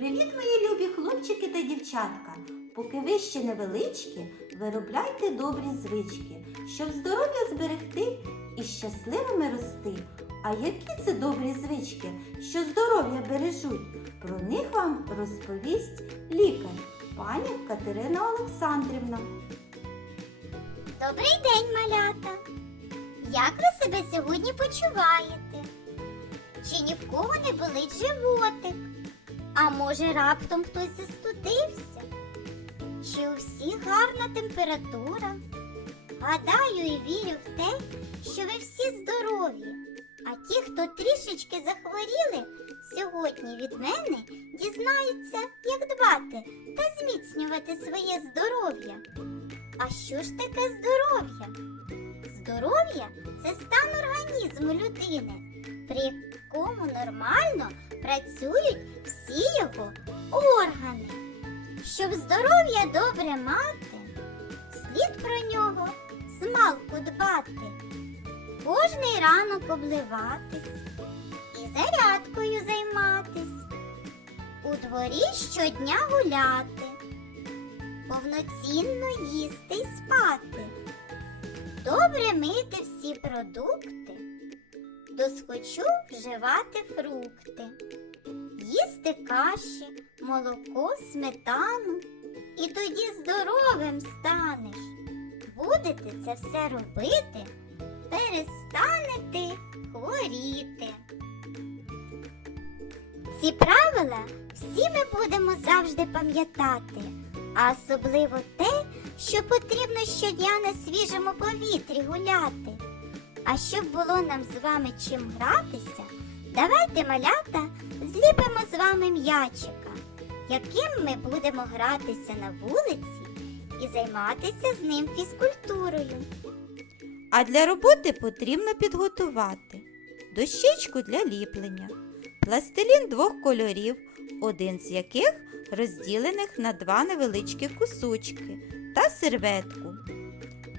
Привіт, мої любі хлопчики та дівчатка! Поки ви ще невеличкі, виробляйте добрі звички, щоб здоров'я зберегти і щасливими рости. А які це добрі звички, що здоров'я бережуть? Про них вам розповість лікар, пані Катерина Олександрівна. Добрий день, малята! Як ви себе сьогодні почуваєте? Чи ні в кого не болить животик? А може раптом хтось застудився? Чи у всіх гарна температура? Гадаю і вірю в те, що ви всі здорові. А ті, хто трішечки захворіли, сьогодні від мене дізнаються, як дбати та зміцнювати своє здоров'я. А що ж таке здоров'я? Здоров'я це стан організму людини, при якому нормально працюють всі його органи. Щоб здоров'я добре мати, слід про нього змалку дбати, кожний ранок обливатись і зарядкою займатись, у дворі щодня гуляти повноцінно їсти й спати, добре мити всі продукти, досхочу вживати фрукти, їсти каші, молоко, сметану, і тоді здоровим станеш. Будете це все робити, перестанете хворіти. Ці правила всі ми будемо завжди пам'ятати, а особливо те, що потрібно щодня на свіжому повітрі гуляти. А щоб було нам з вами чим гратися, давайте малята зліпимо з вами м'ячика, яким ми будемо гратися на вулиці і займатися з ним фізкультурою. А для роботи потрібно підготувати дощечку для ліплення, пластилін двох кольорів, один з яких розділених на два невеличкі кусочки та серветку.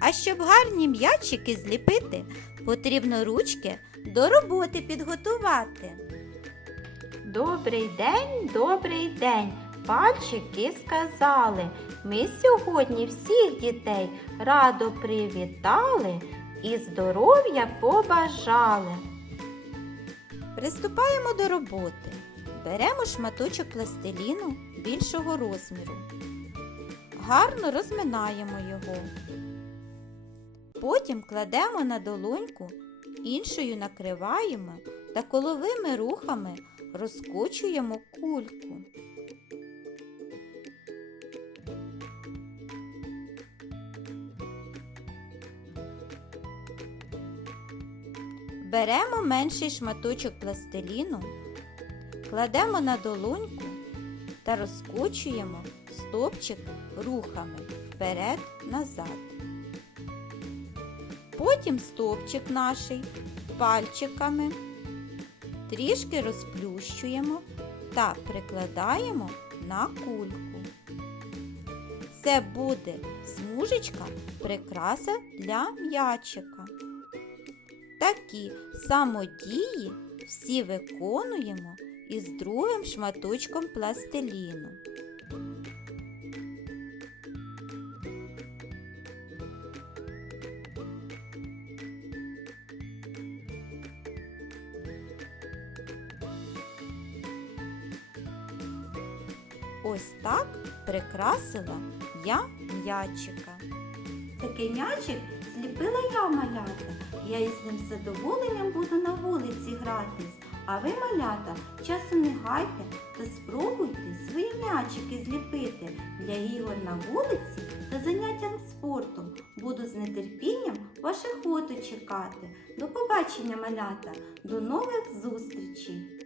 А щоб гарні м'ячики зліпити, потрібно ручки до роботи підготувати. Добрий день, добрий день. Пальчики сказали. Ми сьогодні всіх дітей радо привітали і здоров'я побажали. Приступаємо до роботи. Беремо шматочок пластиліну більшого розміру. Гарно розминаємо його. Потім кладемо на долоньку, іншою накриваємо та коловими рухами розкочуємо кульку. Беремо менший шматочок пластиліну, кладемо на долоньку та розкочуємо стопчик рухами вперед-назад. Потім стовпчик наший пальчиками трішки розплющуємо та прикладаємо на кульку. Це буде смужечка прикраса для м'ячика. Такі самодії всі виконуємо із другим шматочком пластиліну. Ось так прикрасила я м'ячика. Такий м'ячик зліпила я малята. Я із ним задоволенням буду на вулиці гратись. А ви, малята, часу не гайте та спробуйте свої м'ячики зліпити для ігор на вулиці та заняттям спортом. Буду з нетерпінням ваших фото чекати. До побачення, малята, до нових зустрічей!